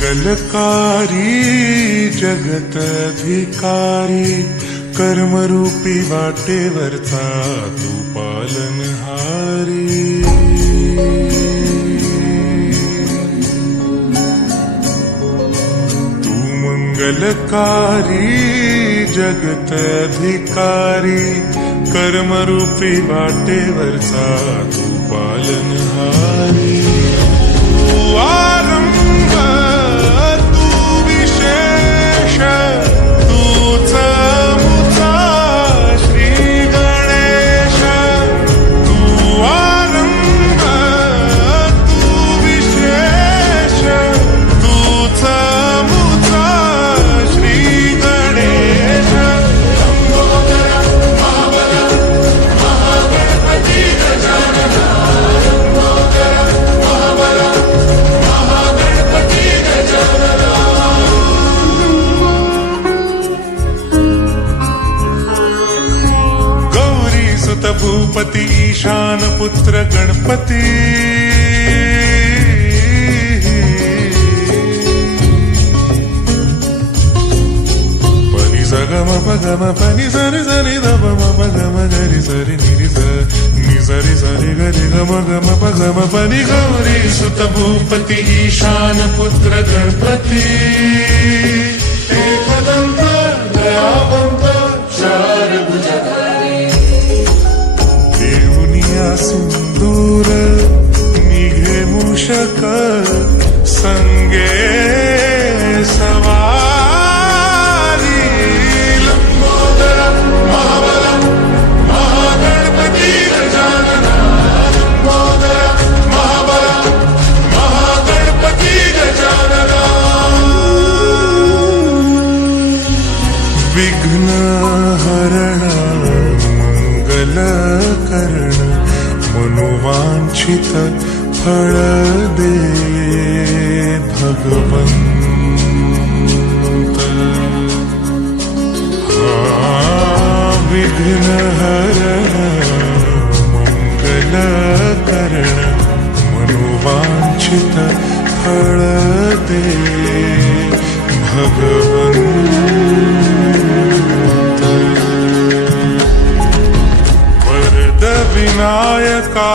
मंगलकारी जगतधिकारी कर्मरूपी वाटेवरचा तू पालनहारी। तू मंगलकारी जगतधिकारी कर्मरूपी वाटेवरचा तू पालनहारी। तू आरंभ तू विशेष तूच मुचा श्री गणेश। तू आरंभ तू विशेष तूच मुचा श्री गणेश। भूपती ईशान पुत्र गणपती। पनी सगम पगम पनी सरि सरि दम पगम गरि सरि निरि सरि सरि गरि गम गम पगम पनी। गौरी सुत भूपती ईशान पुत्र गणपती। एकदंत दयावंत चार भुजधारी सिंदूर निघे मूषक संगे सवारी। लंबोदर महाबल महागणपती गजानन। लंबोदर महाबल महागणपती गजानन। विघ्न हरण मंगल करण मनोवांछित फळ दे भगवंत। विघ्न हरण मंगल करण मनोवांछित फळ दे भगवंत। वरद विनायका